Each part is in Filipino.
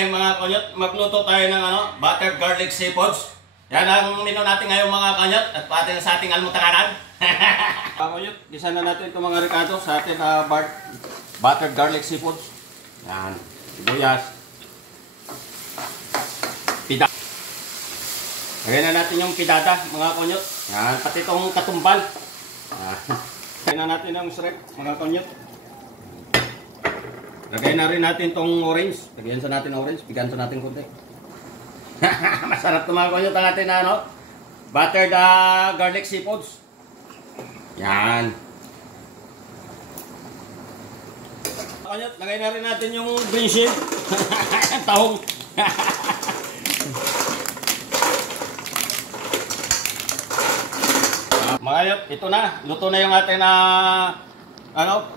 Mga kanyot, magluto tayo ng buttered garlic seafoods. Yan ang menu natin ngayon mga kanyot at pati na sa ating almutakaran. Mga kanyot, gisa na natin itong mga ricado sa ating buttered garlic seafoods. Yan, sibuyas, pida. Lagyan na natin yung pidada mga kanyot. Yan, pati itong katumbal. Lagyan na natin ang shrimp mga kanyot. Lagay na rin natin itong orange. Lagyan sa natin orange. Bigyan sa natin konti. Masarap ito mga kanyot ang ating buttered garlic seafoods. Yan. Kanyot, lagay na rin natin yung green shell. Tahong. Mga kanyot, ito na. Luto na yung ating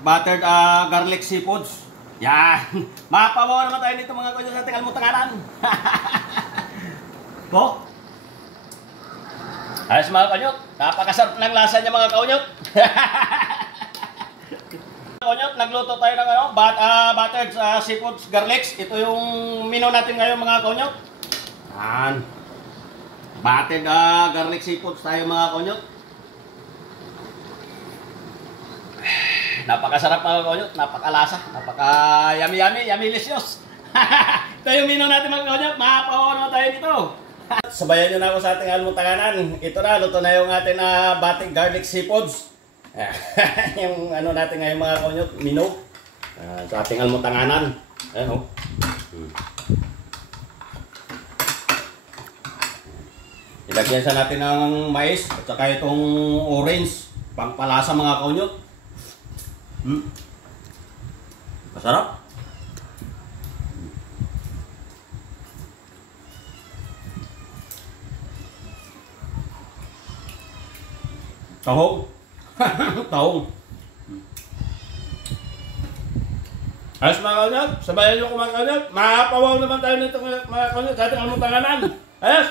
buttered garlic seafoods. Yan. Mapabawa naman tayo dito mga kanyot sa ating almutakaran. Po? Ayos mga kanyot. Napakasarap ng lasa niya mga kanyot. Kanyot, nagluto tayo ng buttered seafoods garlics. Ito yung menu natin ngayon mga kanyot. Yan. Buttered garlic seafoods tayo mga kanyot. Napakasarap mga kanyot, napakalasa, yummy-licious. Ito yung menu natin mga kanyot, mapapawa naman tayo dito. Sabayan nyo na ako sa ating almutakanan. Ito na, luto na yung ating buttered garlic seafoods. Yung natin ngayon mga kanyot, menu sa ating almutakanan. Ayan o. Ilagyan sa natin ng mais at saka itong orange, pangpalasa mga kanyot. Masarap. Tahong. Tahong. Ayos mga kanyot, sabayan nyo mga kanyot. Mapawaw naman tayo nito mga kanyot sa ating almutakanan. Ayos.